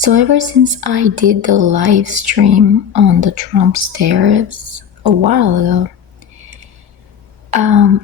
So ever since I did the live stream on the Trump's tariffs a while ago, I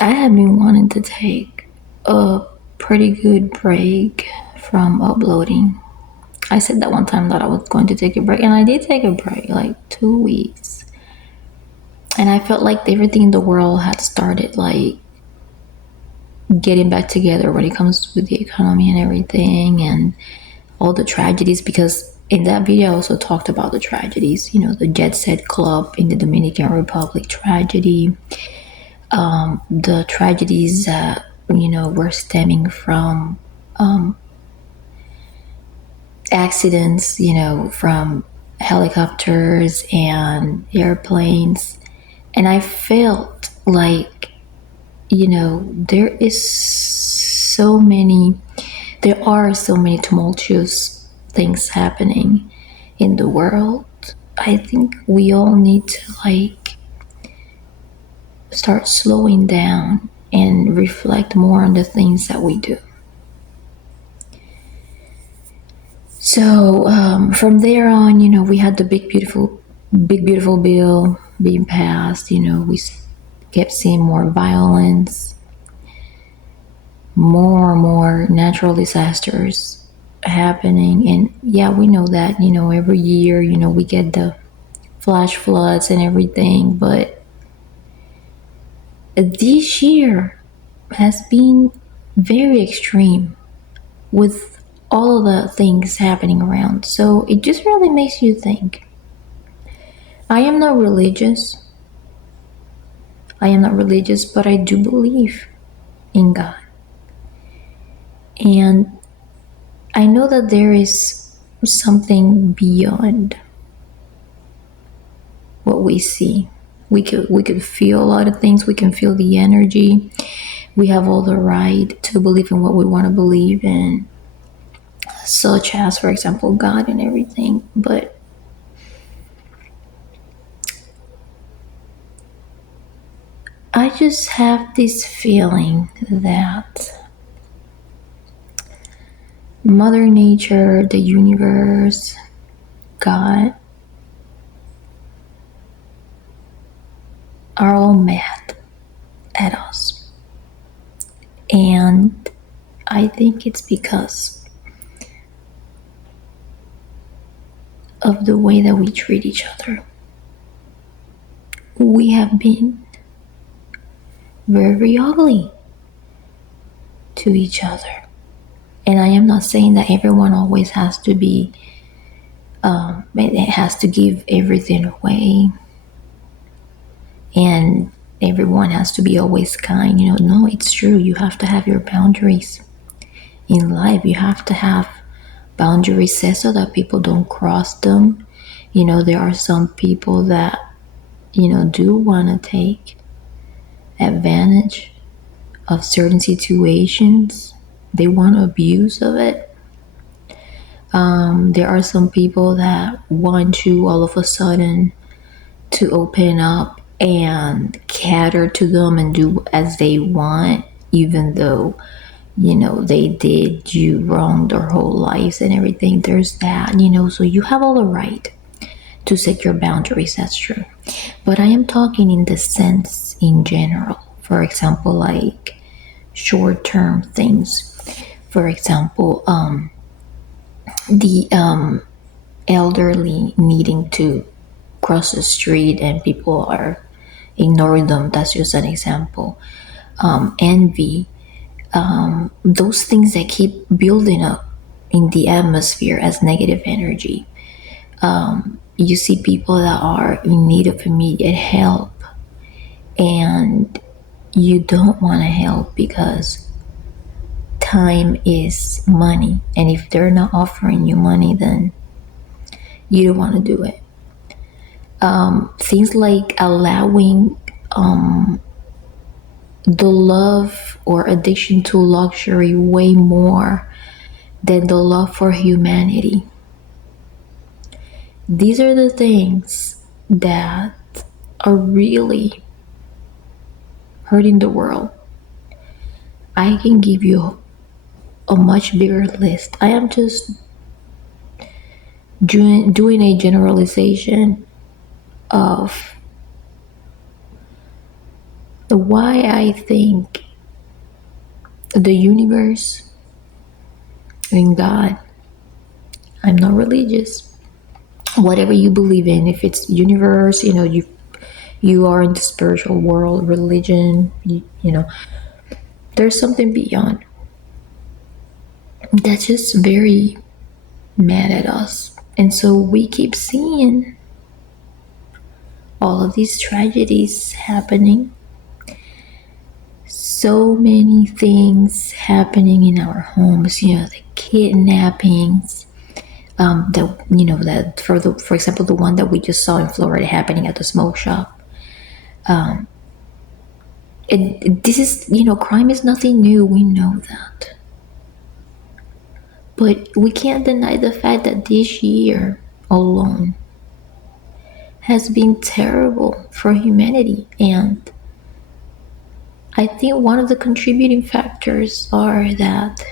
have been wanting to take a pretty good break from uploading. I said that one time that I was going to take a break, and I did take a break, like 2 weeks. And I felt like everything in the world had started like getting back together when it comes with the economy and everything, and all the tragedies, because in that video I also talked about the tragedies, the Jet Set Club in the Dominican Republic tragedy, the tragedies that, were stemming from accidents, from helicopters and airplanes. And I felt like, there are so many tumultuous things happening in the world. I think we all need to start slowing down and reflect more on the things that we do. So from there on, we had the big beautiful bill being passed. We kept seeing more violence, more and more natural disasters happening. And yeah, we know that, every year, we get the flash floods and everything. But this year has been very extreme with all of the things happening around. So it just really makes you think. I am not religious. But I do believe in God. And I know that there is something beyond what we see. We could feel a lot of things. We can feel the energy. We have all the right to believe in what we want to believe in, such as, for example, God and everything. But I just have this feeling that Mother Nature, the universe, God are all mad at us. And I think it's because of the way that we treat each other. We have been very ugly to each other. And I am not saying that everyone always has to be, it has to give everything away. And everyone has to be always kind. No, it's true. You have to have your boundaries in life. You have to have boundaries set so that people don't cross them. There are some people that, do want to take advantage of certain situations. They want abuse of it. There are some people that want to all of a sudden to open up and cater to them and do as they want, even though, they did you wrong their whole lives and everything. There's that, so you have all the right to set your boundaries, that's true. But I am talking in the sense in general. For example, like short-term things. For example, the elderly needing to cross the street and people are ignoring them. That's just an example. Envy, those things that keep building up in the atmosphere as negative energy. You see people that are in need of immediate help, and you don't want to help because time is money. And if they're not offering you money, then you don't want to do it. Things like allowing the love or addiction to luxury way more than the love for humanity. These are the things that are really hurting the world. I can give you a much bigger list. I am just doing a generalization of why I think the universe and God, I'm not religious, whatever you believe in, if it's universe, you are in the spiritual world, religion, there's something beyond that's just very mad at us. And so we keep seeing all of these tragedies happening, so many things happening in our homes, the kidnappings, that for example, the one that we just saw in Florida happening at the smoke shop. This is, crime is nothing new, we know that. But we can't deny the fact that this year alone has been terrible for humanity. And I think one of the contributing factors are that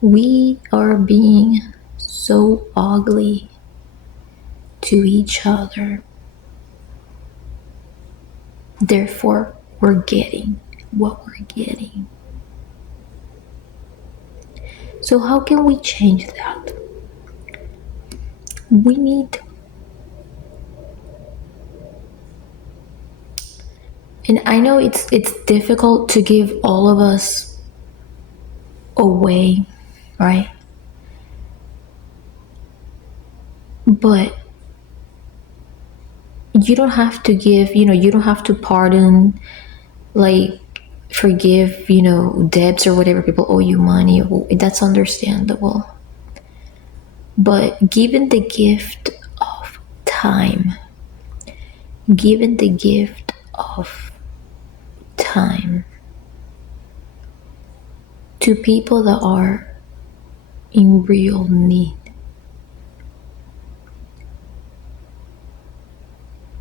we are being so ugly to each other. Therefore, we're getting what we're getting. So, how can we change that? We need, and I know it's difficult to give all of us away, right? But you don't have to give, you don't have to pardon, like forgive, debts or whatever, people owe you money. That's understandable. But given the gift of time, given the gift of time to people that are in real need.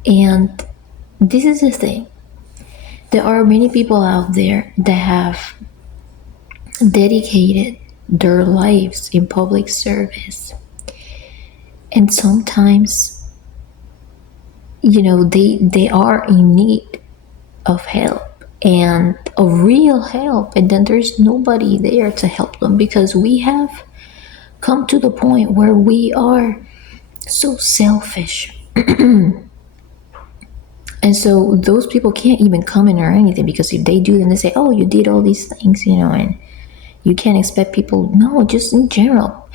And this is the thing. There are many people out there that have dedicated their lives in public service. And sometimes, they are in need of help and of real help. And then there's nobody there to help them because we have come to the point where we are so selfish. And so those people can't even comment or anything because if they do, then they say, oh, you did all these things, and you can't expect people. No, just in general,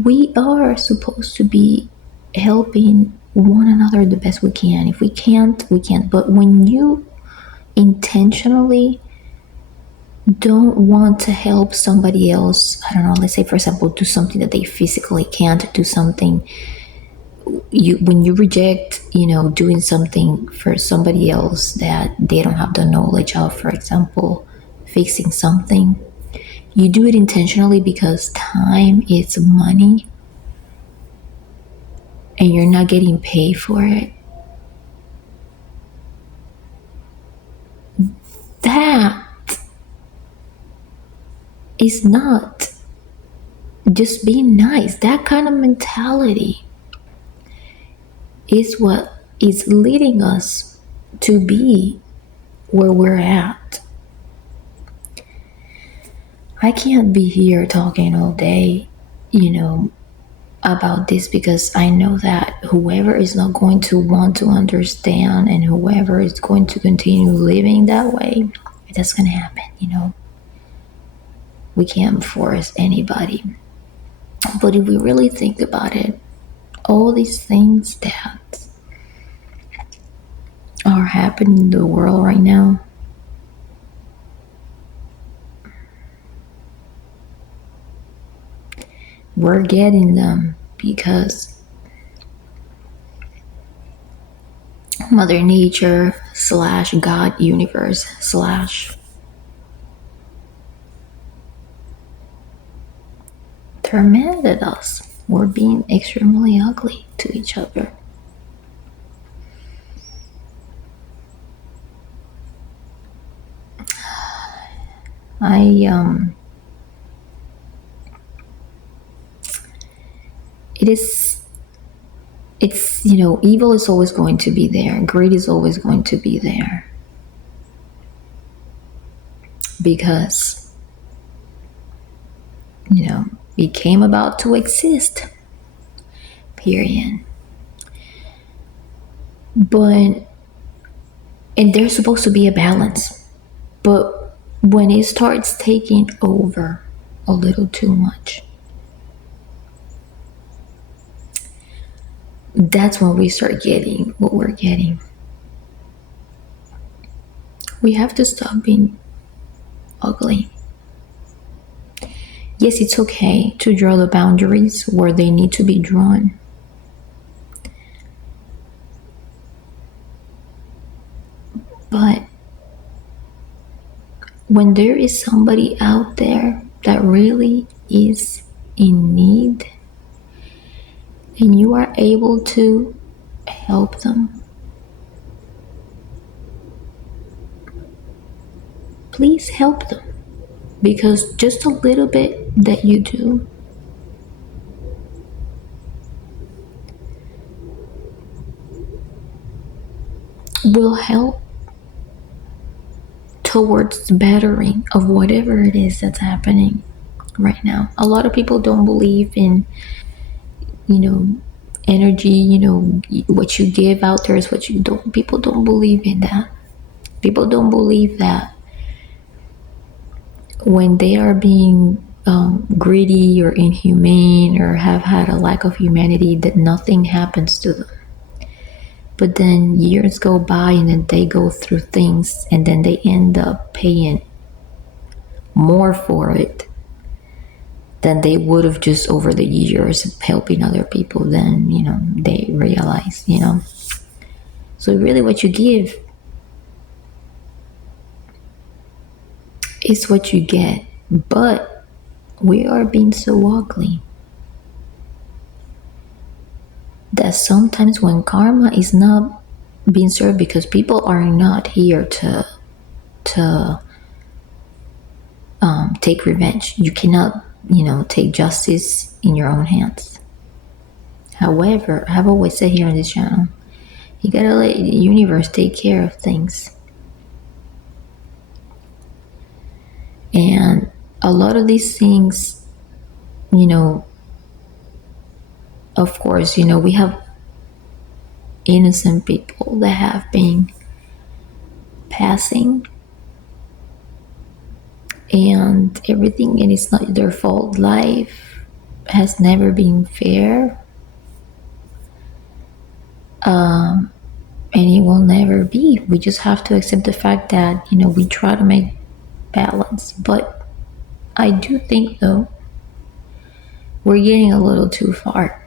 we are supposed to be helping one another the best we can. If we can't, we can't. But when you intentionally don't want to help somebody else, I don't know, let's say, for example, do something that they physically can't do, something when you reject, doing something for somebody else that they don't have the knowledge of, for example, fixing something, you do it intentionally because time is money and you're not getting paid for it. That is not just being nice. That kind of mentality is what is leading us to be where we're at. I can't be here talking all day, about this because I know that whoever is not going to want to understand and whoever is going to continue living that way, that's going to happen. We can't force anybody. But if we really think about it, all these things that are happening in the world right now, we're getting them because Mother Nature / God Universe / they're mad at us. We're being extremely ugly to each other. it is, it's, evil is always going to be there. Greed is always going to be there. Because, it came about to exist. Period. But, and there's supposed to be a balance. But when it starts taking over a little too much, that's when we start getting what we're getting. We have to stop being ugly. Yes, it's okay to draw the boundaries where they need to be drawn. But when there is somebody out there that really is in need, and you are able to help them, please help them. Because just a little bit that you do will help towards the bettering of whatever it is that's happening right now. A lot of people don't believe in, energy, what you give out there is what you don't. People don't believe in that. People don't believe that when they are being greedy or inhumane or have had a lack of humanity, that nothing happens to them. But then years go by and then they go through things and then they end up paying more for it than they would have just over the years helping other people. Then, they realize, So really what you give is what you get. But we are being so ugly that sometimes when karma is not being served, because people are not here to take revenge. You cannot, take justice in your own hands. However, I've always said here on this channel, you gotta let the universe take care of things. And a lot of these things, of course, we have innocent people that have been passing and everything, and it's not their fault. Life has never been fair, and it will never be. We just have to accept the fact that, we try to make balance. But I do think, though, we're getting a little too far.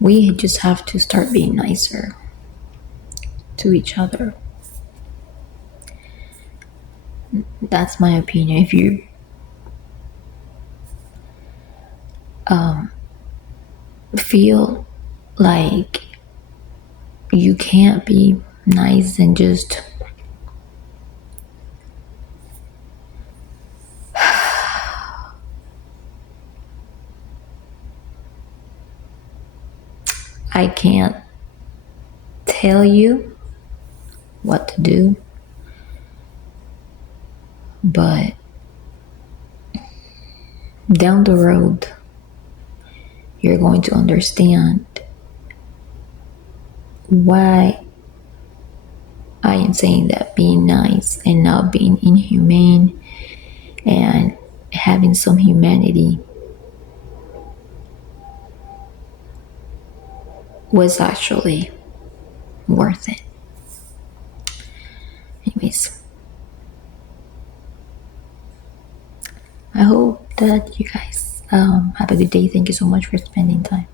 We just have to start being nicer to each other. That's my opinion. If you feel like you can't be nice and just I can't tell you what to do, but down the road, you're going to understand why I am saying that being nice and not being inhumane and having some humanity was actually worth it. Anyways, I hope that you guys have a good day. Thank you so much for spending time.